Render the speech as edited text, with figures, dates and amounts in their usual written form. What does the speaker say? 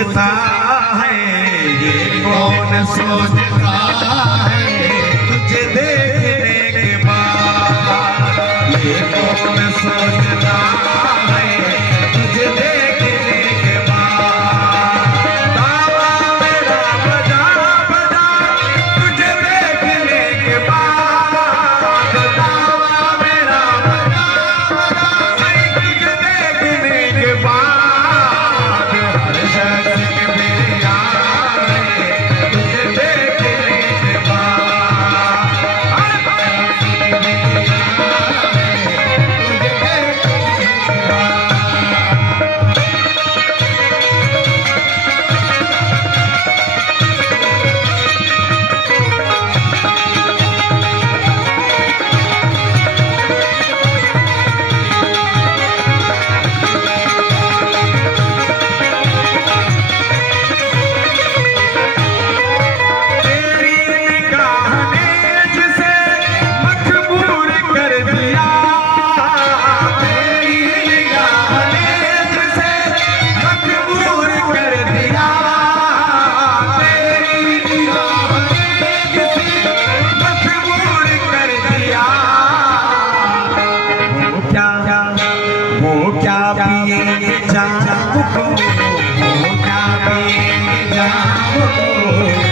सोचता है, ये कौन सोचता है तुझे देखने के बाद, ये कौन सोचता है तुझे देखने के बाद। दावा मेरा बजा बजा तुझे देखने के बाद, दावा मेरा बजा बजा तुझे देखने के बाद। हर शख्स के मेरे यार तुझे देखने के बाद, हर शख्स के मेरे यार तुझे देखने के वो क्या पिएंगे जाम को, वो क्या पिएंगे जाम को।